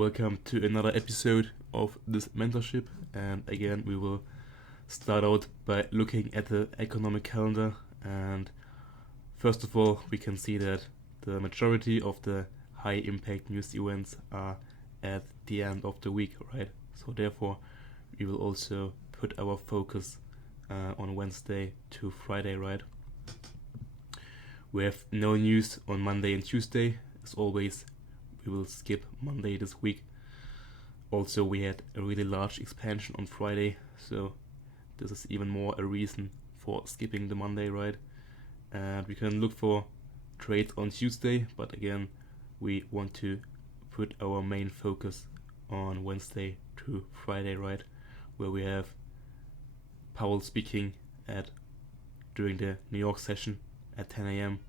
Welcome to another episode of this mentorship, and again we will start out by looking at the economic calendar. And first of all, we can see that the majority of the high impact news events are at the end of the week, right? So therefore we will also put our focus on Wednesday to Friday, right? We have no news on Monday and Tuesday. As always, we will skip Monday this week. Also, we had a really large expansion on Friday, so this is even more a reason for skipping the Monday, right? And we can look for trades on Tuesday, but again, we want to put our main focus on Wednesday to Friday, right? Where we have Powell speaking during the New York session at 10 a.m.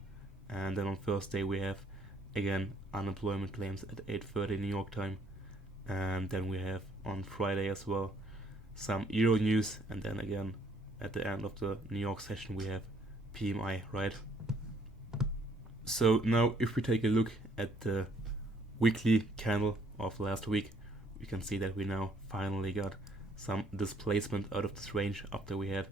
And then on Thursday we have again unemployment claims at 8:30 New York time. And then we have on Friday as well some Euro news, and then again at the end of the New York session we have PMI, right? So now if we take a look at the weekly candle of last week, we can see that we now finally got some displacement out of this range after we had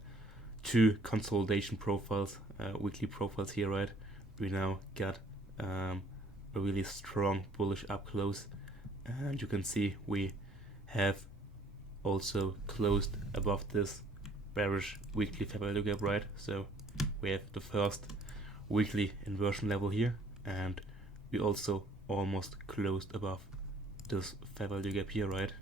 two consolidation profiles, weekly profiles here, right? We now got a really strong bullish up close, and you can see we have also closed above this bearish weekly fair value gap, right? So we have the first weekly inversion level here, and we also almost closed above this fair value gap here, right?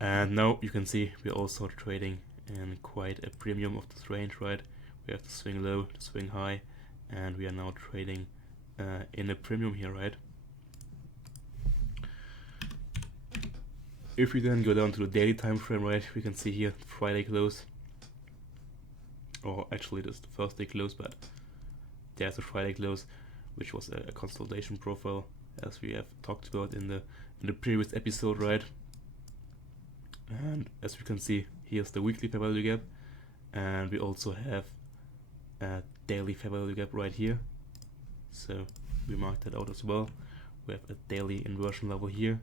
And now you can see we're also trading in quite a premium of this range, right? We have the swing low, the swing high, and we are now trading in a premium here, right? If we then go down to the daily time frame, right, we can see here the Friday close, or actually this is the Thursday close, but there's a Friday close, which was a consolidation profile, as we have talked about in the previous episode, right? And as you can see, here's the weekly fair value gap, and we also have a daily fair value gap right here. So we mark that out as well. We have a daily inversion level here,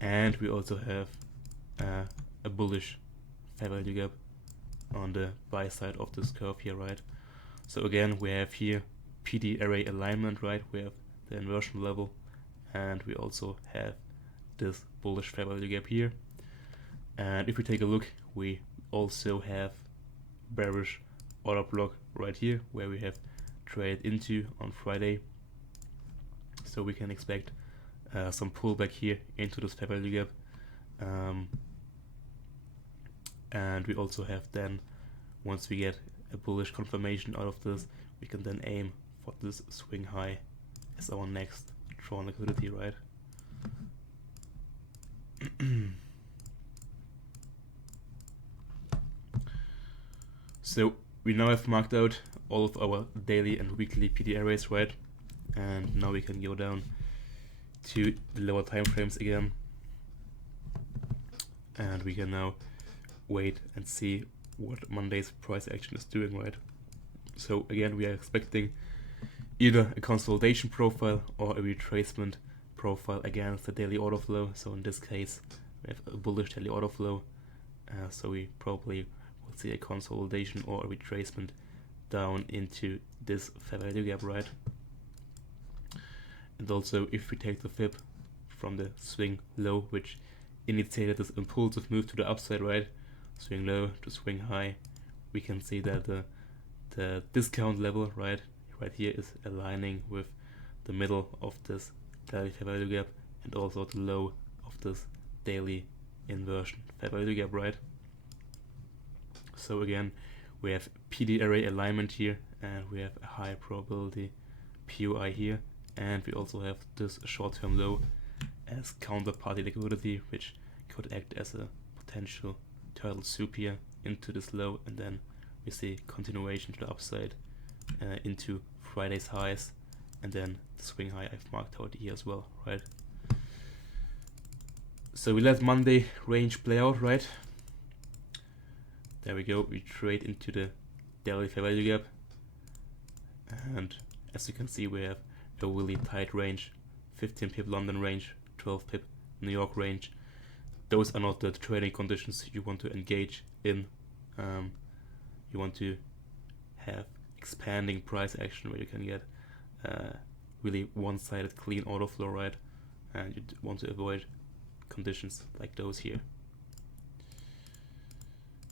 and we also have a bullish fair value gap on the buy side of this curve here, right? So again, we have here PD array alignment, right? We have the inversion level, and we also have this bullish fair value gap here. And if we take a look, we also have bearish order block right here, where we have traded into on Friday. So we can expect some pullback here into this fair value gap. And we also have then, once we get a bullish confirmation out of this, we can then aim for this swing high as our next drawn liquidity, right? So we now have marked out all of our daily and weekly PD arrays, right? And now we can go down to the lower time frames again, and we can now wait and see what Monday's price action is doing, right? So again, we are expecting either a consolidation profile or a retracement profile against the daily order flow. So in this case, we have a bullish daily order flow, so we probably will see a consolidation or a retracement down into this fair value gap, right? And also, if we take the fib from the swing low, which initiated this impulsive move to the upside, right? Swing low to swing high, we can see that the discount level, right here, is aligning with the middle of this daily fair value gap, and also the low of this daily inversion fair value gap, right? So again, we have PD array alignment here, and we have a high probability POI here, and we also have this short-term low as counterparty liquidity, which could act as a potential turtle soup here into this low, and then we see continuation to the upside into Friday's highs, and then the swing high I've marked out here as well, right? So we let Monday range play out, right? There we go, we trade into the daily fair value gap, and as you can see, we have a really tight range, 15 pip London range, 12 pip New York range. Those are not the trading conditions you want to engage in. You want to have expanding price action where you can get really one-sided clean order flow, right? And you want to avoid conditions like those here.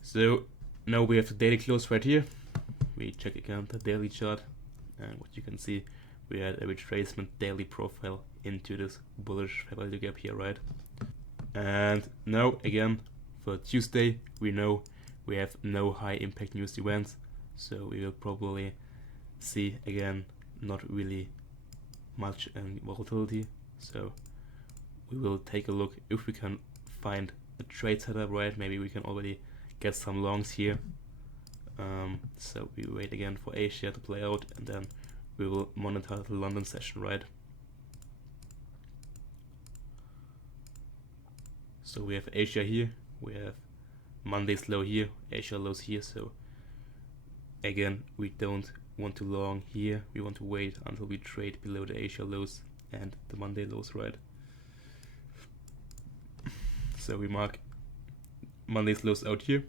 So now we have the daily close right here. We check again the daily chart, and what you can see, we had a retracement daily profile into this bullish fair value gap here, right? And now again for Tuesday, we know we have no high impact news events, so we will probably see again not really much volatility. So we will take a look if we can find a trade setup, right? Maybe we can already get some longs here. So we wait again for Asia to play out, and then we will monitor the London session, right? So we have Asia here, we have Monday's low here, Asia lows here. So again, we don't want to long here, we want to wait until we trade below the Asia lows and the Monday lows, right? So we mark Monday's lows out here.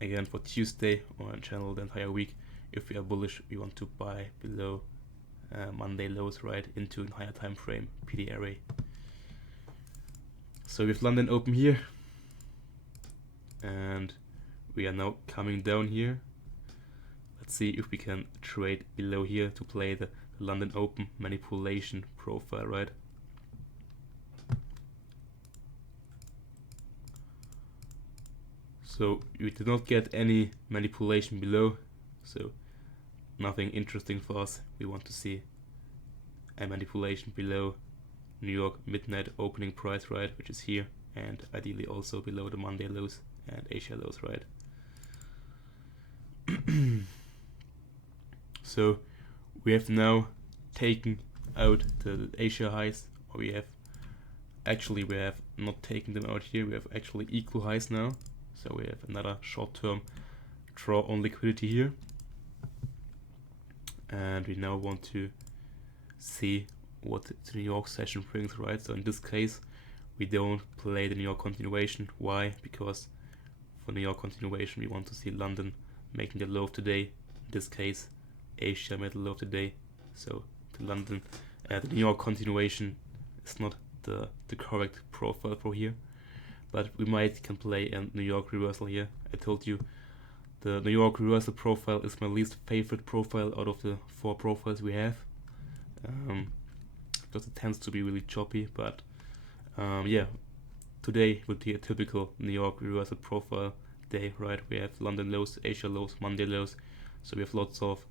Again for Tuesday or channel the entire week, if we are bullish, we want to buy below Monday lows, right, into a higher time frame PD array. So we have London open here, and we are now coming down here. Let's see if we can trade below here to play the London Open manipulation profile, right? So we did not get any manipulation below, so nothing interesting for us. We want to see a manipulation below New York midnight opening price, right, which is here, and ideally also below the Monday lows and Asia lows, right? So we have now taken out the Asia highs, or we have not taken them out here, we have actually equal highs now. So we have another short-term draw on liquidity here, and we now want to see what the New York session brings, right? So in this case, we don't play the New York continuation. Why? Because for New York continuation, we want to see London making the low of the day. In this case, Asia made the low of the day. So the New York continuation is not the correct profile for here. But we can play a New York reversal here. I told you the New York reversal profile is my least favorite profile out of the 4 profiles we have. Because it tends to be really choppy, but yeah, today would be a typical New York reversal profile day, right? We have London lows, Asia lows, Monday lows, so we have lots of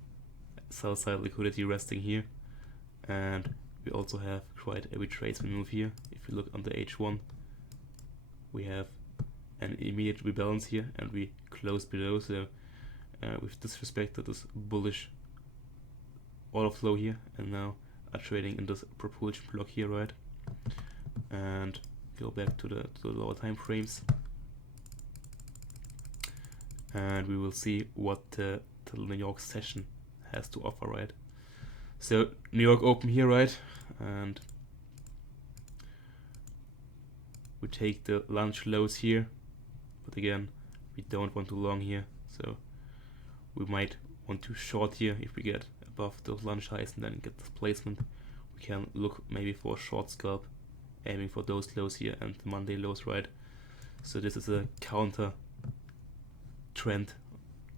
sell side liquidity resting here, and we also have quite a retracement move here. If you look on the H1, we have an immediate rebalance here, and we close below. So we've disrespected this bullish order flow here, and now are trading in this propulsion block here, right? And go back to the lower time frames, and we will see what the New York session has to offer, right? So New York open here, right? And we take the lunch lows here, but again, we don't want to long here, so we might want to short here. If we get above those lunch highs and then get displacement, we can look maybe for a short scalp, aiming for those lows here and the Monday lows, right? So this is a counter trend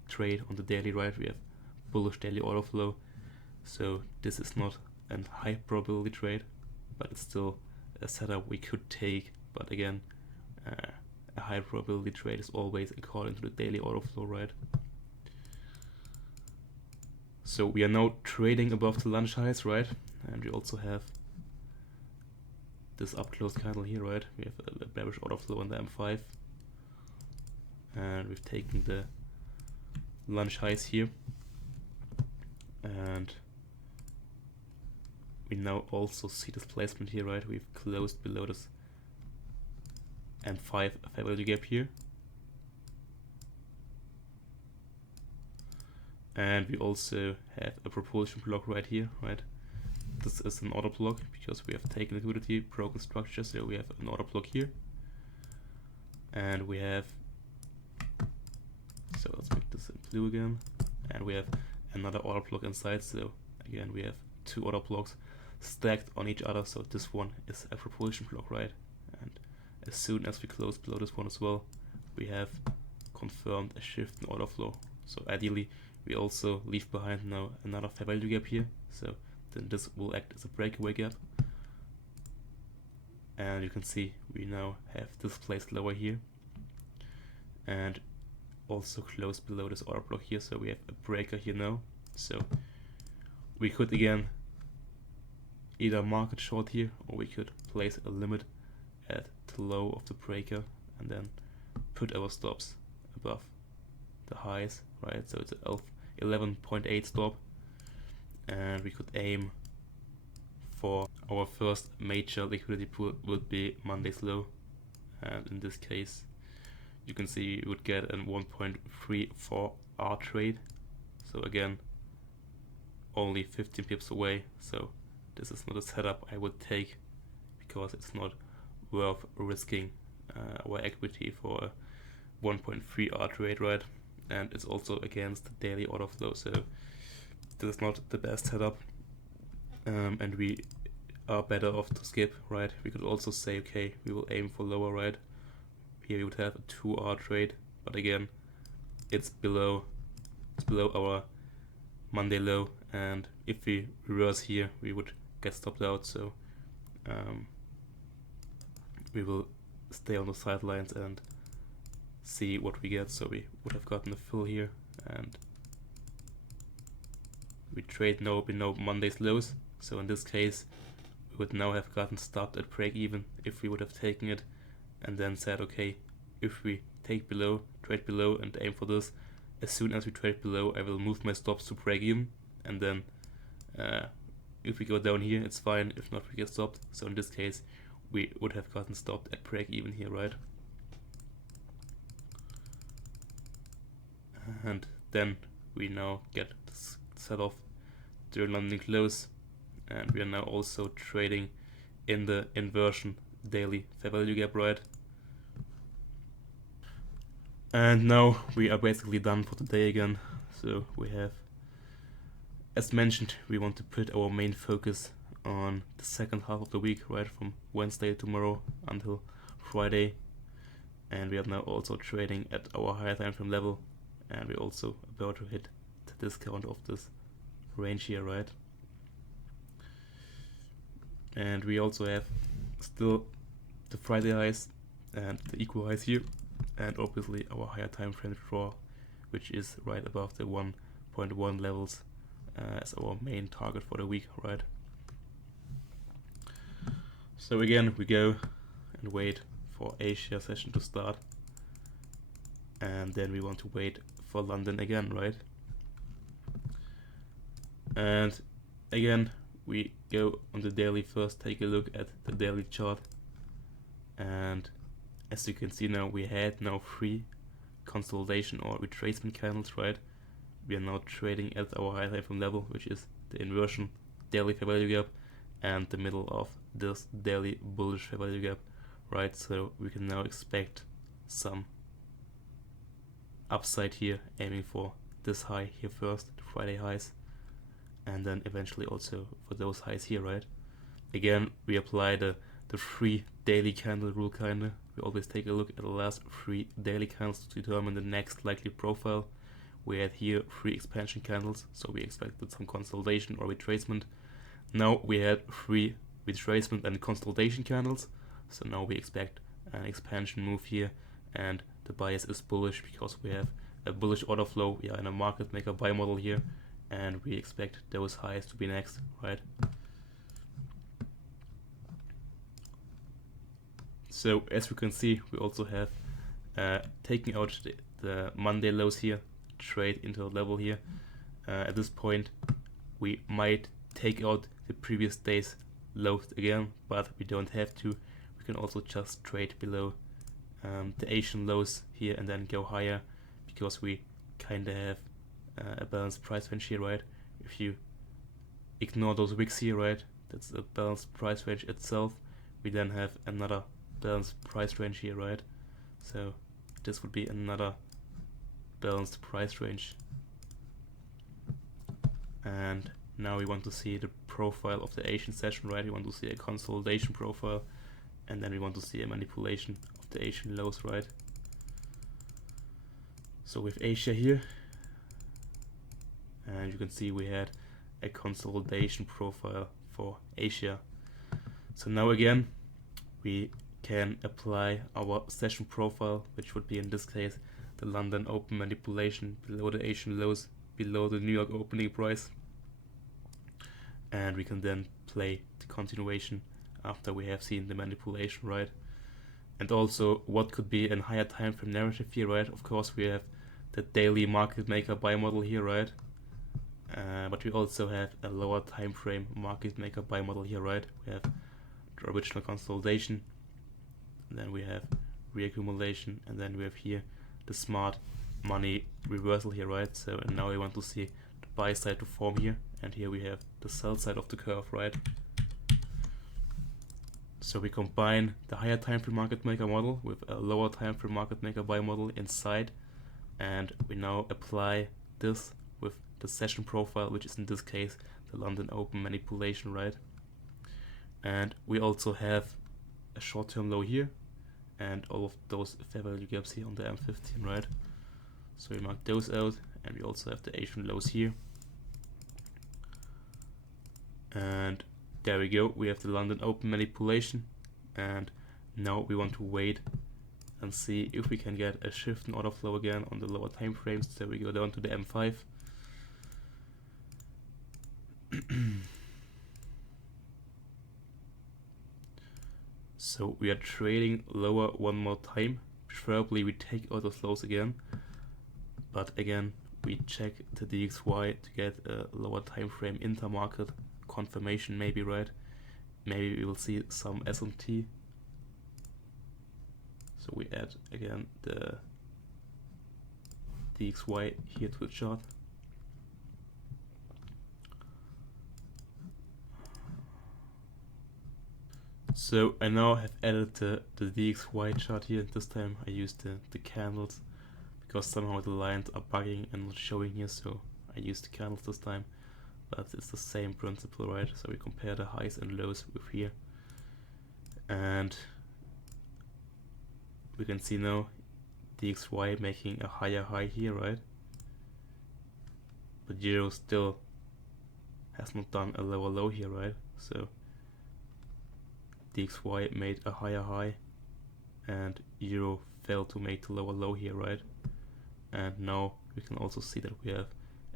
trade on the daily, right? We have bullish daily order flow, so this is not a high probability trade, but it's still a setup we could take. But again, a high probability trade is always according to the daily order flow, right? So we are now trading above the lunch highs, right? And we also have this up close candle here, right? We have a bearish order flow on the M5, and we've taken the lunch highs here, and we now also see displacement here, right? We've closed below this M5 fair value gap here, and we also have a propulsion block right here, right? this is an order block because we have taken liquidity, broken structure, so we have an order block here. And we have, so let's make this in blue again, and we have another order block inside, so again we have two order blocks stacked on each other, so this one is a propulsion block, right? And as soon as we close below this one as well, we have confirmed a shift in order flow. So ideally we also leave behind now another fair value gap here, so then this will act as a breakaway gap. And you can see we now have this placed lower here and also close below this order block here, so we have a breaker here now. So we could again either market short here, or we could place a limit at the low of the breaker and then put our stops above the highs, right? So it's a 11.8 stop, and we could aim for our first major liquidity pool would be Monday's low, and in this case you can see you would get a 1.34 R trade, so again only 15 pips away. So this is not a setup I would take because it's not worth risking our equity for a 1.3 R trade, right? And it's also against the daily order flow, so this is not the best setup, and we are better off to skip, right? We could also say, okay, we will aim for lower, right? Here we would have a 2 R trade, but again it's below our Monday low, and if we reverse here we would get stopped out, so we will stay on the sidelines and see what we get. So we would have gotten a fill here, and we trade now below Monday's lows, so in this case we would now have gotten stopped at break even if we would have taken it and then said, okay, if we take below, trade below and aim for this, as soon as we trade below I will move my stops to break even, and then if we go down here it's fine, if not we get stopped. So in this case we would have gotten stopped at break even here, right? And then we now get this set off during London close, and we are now also trading in the inversion daily fair value gap, right? And now we are basically done for the day again. So we have, as mentioned, we want to put our main focus on the second half of the week, right, from Wednesday tomorrow until Friday. And we are now also trading at our higher time frame level, and we're also about to hit the discount of this range here, right? And we also have still the Friday highs and the equal highs here, and obviously our higher time frame draw, which is right above the 1.1 levels as our main target for the week, right? So again we go and wait for Asia session to start, and then we want to wait for London again, right? And again we go on the daily first, take a look at the daily chart, and as you can see now we had now 3 consolidation or retracement candles, right? We are now trading at our high time frame level, which is the inversion daily fair value gap and the middle of this daily bullish fair value gap, right? So we can now expect some upside here, aiming for this high here first, the Friday highs, and then eventually also for those highs here, right? Again we apply the 3 daily candle rule, kinda. We always take a look at the last 3 daily candles to determine the next likely profile. We had here 3 expansion candles, so we expected some consolidation or retracement. Now we had 3 retracement and consolidation candles, so now we expect an expansion move here, and the bias is bullish because we have a bullish order flow. We are in a market maker buy model here, and we expect those highs to be next, right? So as we can see, we also have taking out the Monday lows here, trade into a level here. At this point we might take out the previous day's lows again, but we don't have to. We can also just trade below the Asian lows here and then go higher, because we kind of have a balanced price range here, right? If you ignore those wicks here, right? That's a balanced price range itself. We then have another balanced price range here, right? So this would be another balanced price range. And now we want to see the profile of the Asian session, right? We want to see a consolidation profile, and then we want to see a manipulation of the Asian lows, right? So with Asia here, and you can see we had a consolidation profile for Asia. So now again, we can apply our session profile, which would be in this case the London open manipulation below the Asian lows, below the New York opening price. And we can then play the continuation after we have seen the manipulation, right? And also, what could be a higher time frame narrative here, right? Of course, we have the daily market maker buy model here, right? But we also have a lower time frame market maker buy model here, right? We have the original consolidation, and then we have reaccumulation, and then we have here the smart money reversal here, right? So, and now we want to see the buy side to form here, and here we have the sell side of the curve, right? So we combine the higher time frame market maker model with a lower time frame market maker buy model inside, and we now apply this with the session profile, which is in this case the London open manipulation, right? And we also have a short-term low here and all of those fair value gaps here on the M15, right? So we mark those out, and we also have the Asian lows here. And there we go, we have the London open manipulation, and now we want to wait and see if we can get a shift in order flow again on the lower time frames. So we go down to the M5. So we are trading lower one more time. Preferably we take out those lows again, but again we check the DXY to get a lower time frame intermarket confirmation, maybe, right? Maybe we will see some SMT. So we add again the DXY here to the chart. So I now have added the DXY chart here. This time I used the candles because somehow the lines are bugging and not showing here, so I used the candles this time. But it's the same principle, right? So we compare the highs and lows with here. And we can see now DXY making a higher high here, right? But Euro still has not done a lower low here, right? So DXY made a higher high and Euro failed to make the lower low here, right? And now we can also see that we have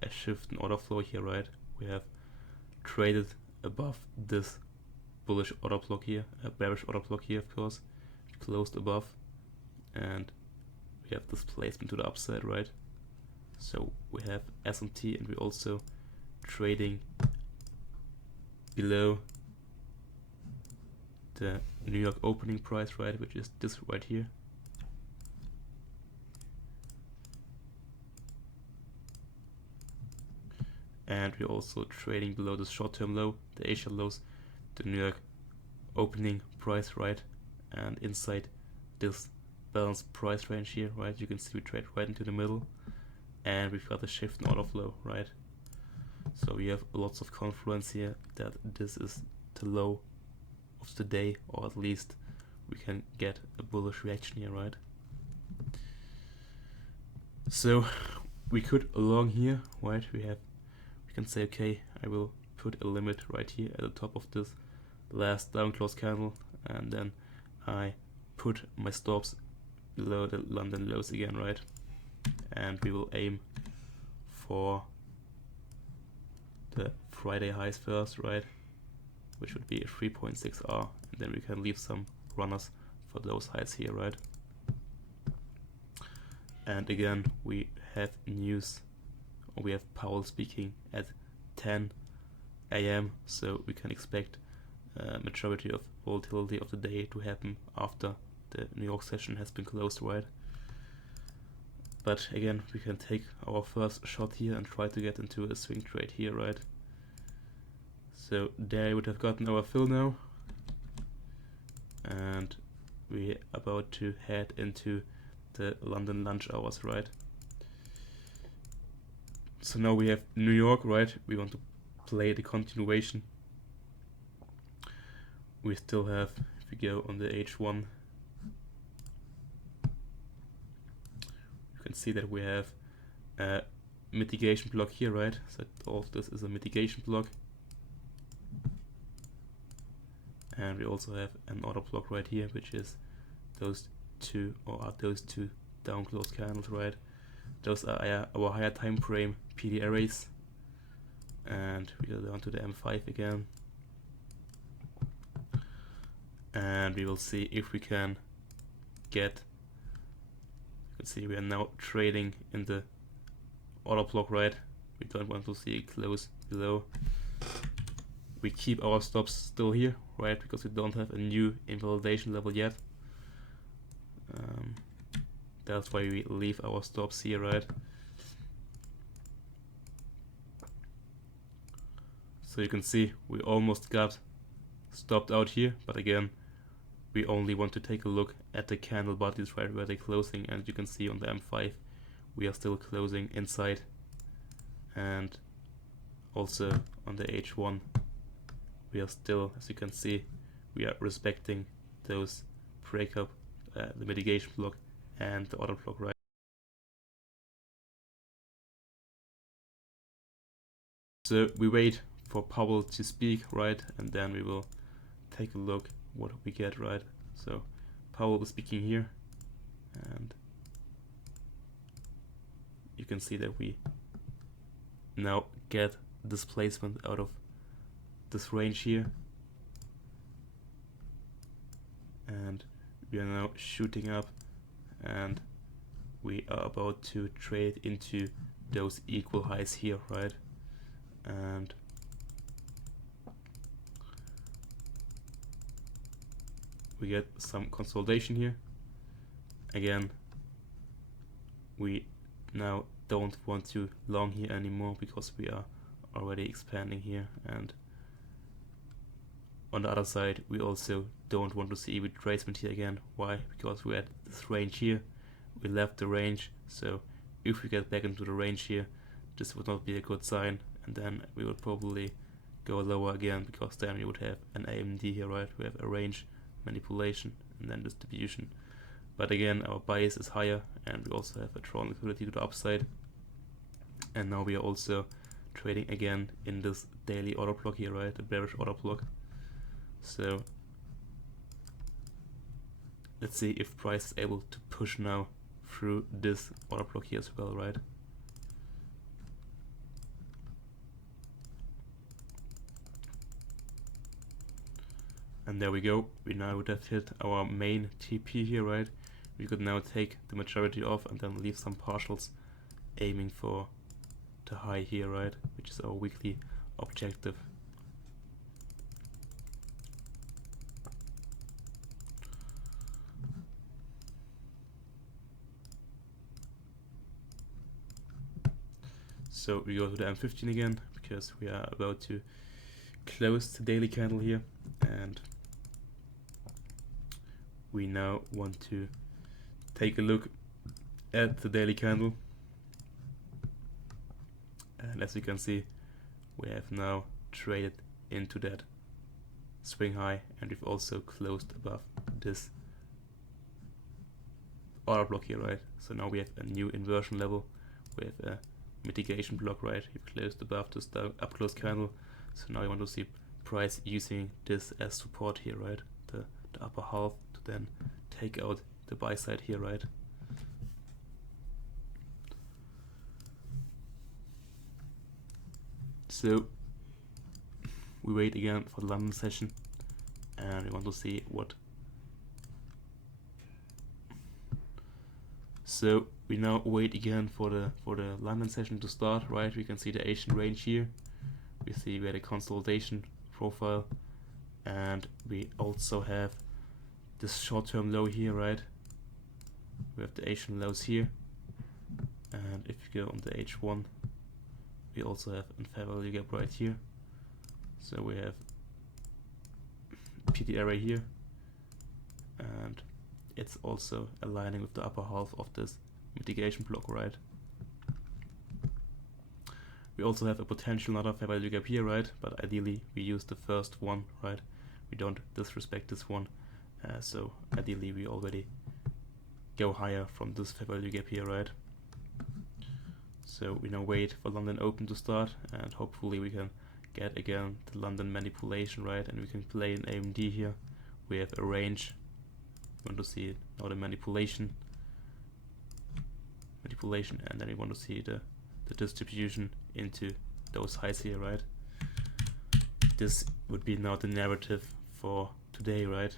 a shift in order flow here, right? We have traded above this bullish order block here, a bearish order block here, of course, closed above, and we have this placement to the upside, right? So we have SMT, and we also trading below the New York opening price, right, which is this right here. And we're also trading below the short-term low, the Asia lows, the New York opening price, right? And inside this balanced price range here, right, you can see we trade right into the middle, and we've got a shift in order flow, right? So we have lots of confluence here that this is the low of the day, or at least we can get a bullish reaction here, right? So we could along here, right, we can say, okay, I will put a limit right here at the top of this last down close candle, and then I put my stops below the London lows again, right? And we will aim for the Friday highs first, right? Which would be a 3.6R, and then we can leave some runners for those highs here, right? And again, we have news, or we have Powell speaking at 10 AM, so we can expect majority of volatility of the day to happen after the New York session has been closed, right? But again, we can take our first shot here and try to get into a swing trade here, right? So there we would have gotten our fill now, and we're about to head into the London lunch hours, right? So now we have New York, right? We want to play the continuation. We still have, if we go on the H1, you can see that we have a mitigation block here, right? So all of this is a mitigation block. And we also have an order block right here, which is those two, or are those two down close candles, right? Those are our higher time frame PD arrays. And we go down to the M5 again. And we will see if we can get, you can see we are now trading in the order block, right? We don't want to see it close below. We keep our stops still here, right? Because we don't have a new invalidation level yet. That's why we leave our stops here, right? So you can see we almost got stopped out here, but again, we only want to take a look at the candle bodies, right, where they're closing, and you can see on the M5 we are still closing inside, and also on the H1 we are still, as you can see, we are respecting those breakup, the mitigation block and the order block, right? So we wait for Powell to speak, right, and then we will take a look what we get, right? So Powell is speaking here, and you can see that we now get displacement out of this range here, and we are now shooting up, and we are about to trade into those equal highs here, right? And we get some consolidation here. Again, we now don't want to long here anymore because we are already expanding here, and on the other side we also don't want to see retracement here again. Why? Because we're at this range here, we left the range, so if we get back into the range here, this would not be a good sign, and then we would probably go lower again, because then we would have an AMD here, right? We have a range manipulation and then distribution. But again, our bias is higher, and we also have a strong liquidity to the upside. And now we are also trading again in this daily order block here, right? The bearish order block. So let's see if price is able to push now through this order block here as well, right? And there we go. We now would have hit our main TP here, right? We could now take the majority off and then leave some partials aiming for the high here, right? Which is our weekly objective. So we go to the M15 again, because we are about to close the daily candle here, and we now want to take a look at the daily candle. And as you can see, we have now traded into that swing high, and we've also closed above this order block here, right? So now we have a new inversion level. We have a mitigation block, right? We've closed above this up close candle. So now you want to see price using this as support here, right? The upper half to then take out the buy side here, right? So we wait again for the London session, and we want to see what. So we now wait again for the London session to start, right? We can see the Asian range here. We see we had a consolidation profile, and we also have this short-term low here, right? We have the Asian lows here, and if you go on the H1, we also have unfavorable gap right here. So we have PT array here, and it's also aligning with the upper half of this mitigation block, right? We also have a potential another fair value gap here, right? But ideally we use the first one, right? We don't disrespect this one. So ideally we already go higher from this fair value gap here, right? So we now wait for London Open to start, and hopefully we can get again the London manipulation, right? And we can play an AMD here. We have a range. We want to see now the manipulation, and then we want to see the distribution into those highs here, right? This would be now the narrative for today, right?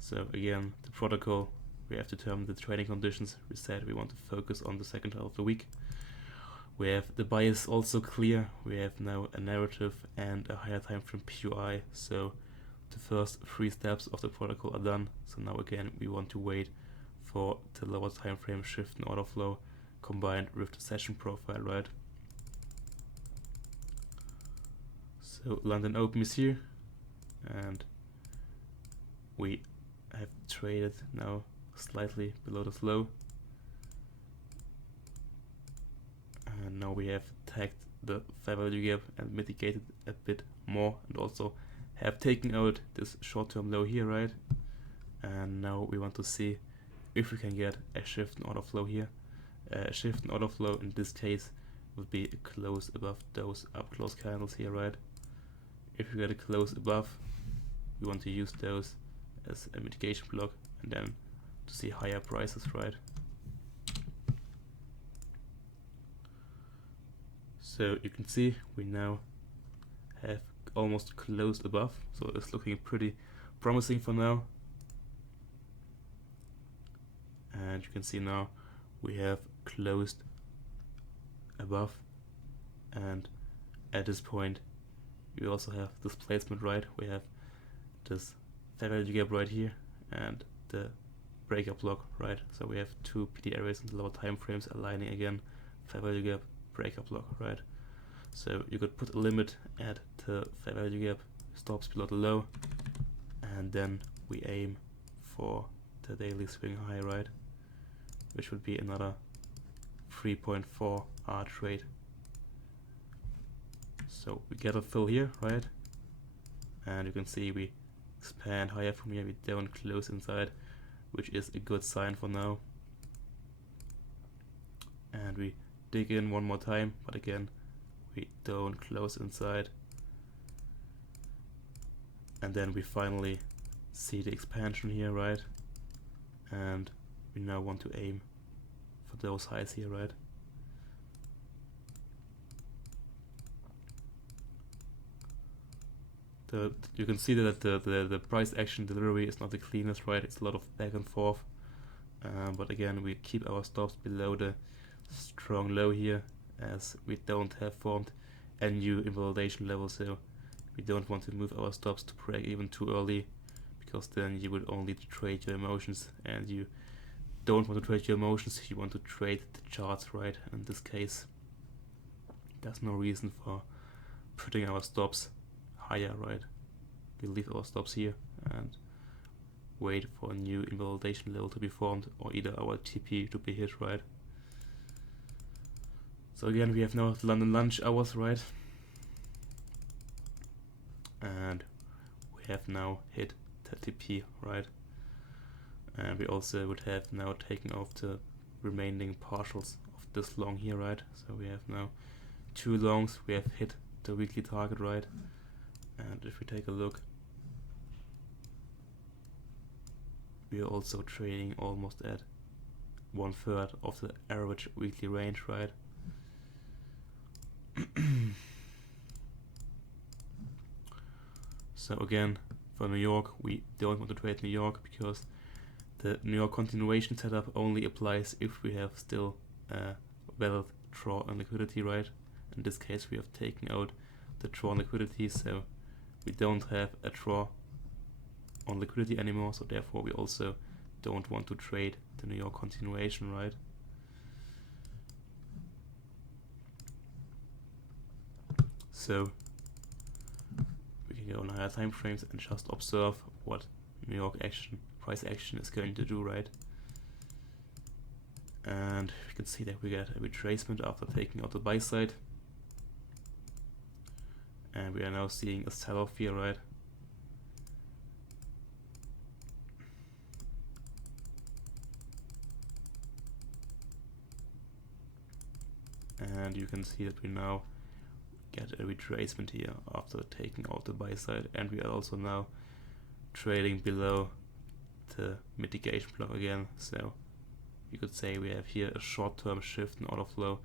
So again, the protocol, we have to determine the trading conditions. We said we want to focus on the second half of the week. We have the bias also clear. We have now a narrative and a higher time frame PUI. So the first 3 steps of the protocol are done. So now again, we want to wait for the lower time frame shift and order flow combined with the session profile, right? So London Open is here, and we have traded now slightly below the flow, and now we have tagged the fair value gap and mitigated a bit more, and also have taken out this short-term low here, right? And now we want to see if we can get a shift in order flow here. A shift in order flow in this case would be a close above those up close candles here, right? If we get a close above, we want to use those as a mitigation block, and then to see higher prices, right? So you can see we now have almost closed above, so it's looking pretty promising for now. And you can see now we have closed above, and at this point we also have this placement, right? We have this fair value gap right here and the breaker block, right? So we have 2 PT areas in the lower time frames aligning again, fair value gap, breaker block, right? So you could put a limit at the fair value gap, stops below the low, and then we aim for the daily swing high, right? Which would be another 3.4 R trade. So we get a fill here, right? And you can see we expand higher from here, we don't close inside, which is a good sign for now. And we dig in one more time, but again, we don't close inside. And then we finally see the expansion here, right? And we now want to aim for those highs here, right? You can see that the price action delivery is not the cleanest, right? It's a lot of back and forth. But again, we keep our stops below the strong low here, as we don't have formed a new invalidation level, so we don't want to move our stops to break even too early, because then you would only trade your emotions, and you don't want to trade your emotions, you want to trade the charts, right? In this case, there's no reason for putting our stops higher, right? We leave our stops here and wait for a new invalidation level to be formed, or either our TP to be hit, right? So again, we have now London lunch hours, right? And we have now hit the TP, right? And we also would have now taken off the remaining partials of this long here, right? So we have now 2 longs, we have hit the weekly target, right? And if we take a look, we are also trading almost at 1/3 of the average weekly range, right? So again, for New York, we don't want to trade New York, because the New York continuation setup only applies if we have still valid draw and liquidity, right? In this case, we have taken out the draw and liquidity, so we don't have a draw on liquidity anymore, so therefore we also don't want to trade the New York continuation, right? So go on higher time frames and just observe what New York price action is going to do, right? And we can see that we get a retracement after taking out the buy side. And we are now seeing a sell-off here, right? And you can see that we now get a retracement here after taking out the buy side, and we are also now trading below the mitigation block again. So you could say we have here a short-term shift in order flow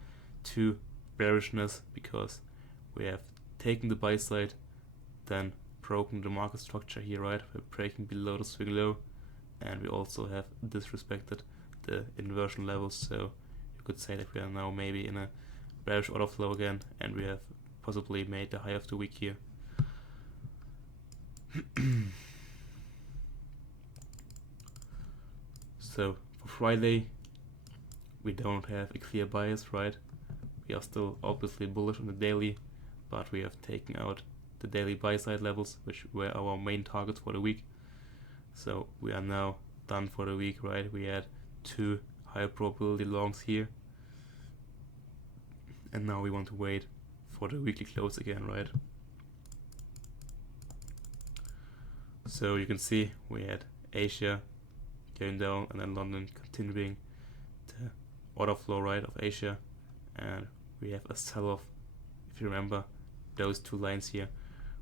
to bearishness, because we have taken the buy side, then broken the market structure here, right? We're breaking below the swing low, and we also have disrespected the inversion levels. So you could say that we are now maybe in a bearish order flow again, and we have possibly made the high of the week here. So for Friday, we don't have a clear bias, right? We are still obviously bullish on the daily, but we have taken out the daily buy side levels, which were our main targets for the week. So we are now done for the week, right? We had 2 high probability longs here, and now we want to wait for the weekly close again, right? So you can see we had Asia going down, and then London continuing the order flow, right, of Asia, and we have a sell-off. If you remember, those 2 lines here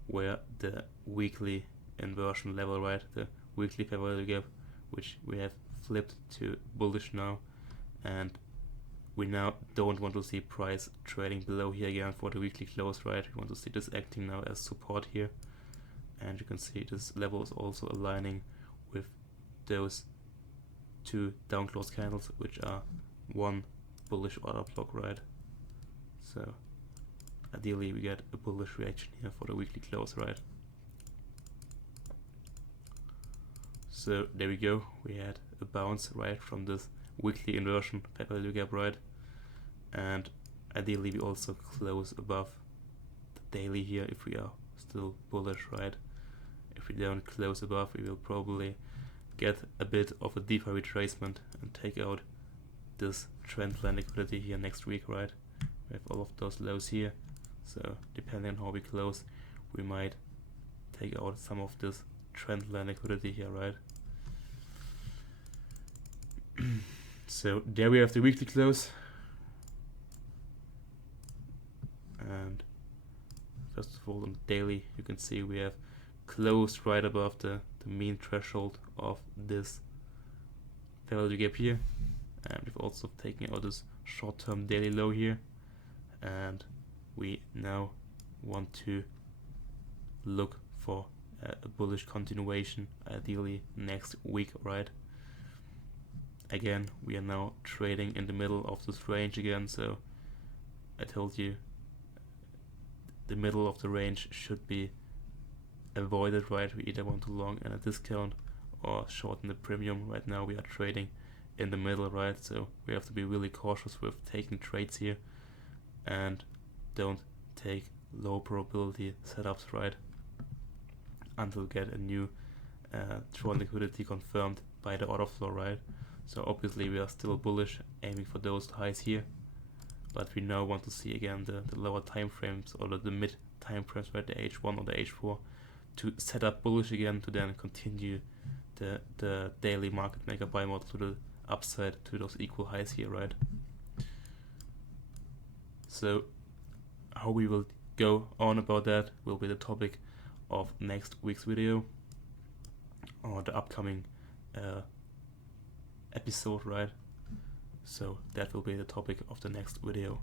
were the weekly inversion level, right, the weekly fair value gap, which we have flipped to bullish now, and we now don't want to see price trading below here again for the weekly close, right? We want to see this acting now as support here, and you can see this level is also aligning with those 2 down close candles, which are 1 bullish order block, right? So ideally we get a bullish reaction here for the weekly close, right? So there we go, we had a bounce right from this weekly inversion fair value gap, right? And ideally we also close above the daily here if we are still bullish, right? If we don't close above, we will probably get a bit of a deeper retracement and take out this trend line liquidity here next week, right? We have all of those lows here, so depending on how we close, we might take out some of this trend line liquidity here, right? So there we have the weekly close, and first of all on the daily you can see we have closed right above the mean threshold of this fair value gap here, and we've also taken out this short-term daily low here, and we now want to look for a bullish continuation ideally next week, right? Again, we are now trading in the middle of this range again, so I told you the middle of the range should be avoided, right? We either want to long at a discount or shorten the premium. Right now we are trading in the middle, right? So we have to be really cautious with taking trades here and don't take low probability setups, right? Until we get a new drawn liquidity confirmed by the order flow, right? So obviously we are still bullish, aiming for those highs here, but we now want to see again the lower time frames or the mid time frames, right, the H1 or the H4, to set up bullish again, to then continue the daily market maker buy model to the upside to those equal highs here, right? So how we will go on about that will be the topic of next week's video, or the upcoming episode, right? So that will be the topic of the next video.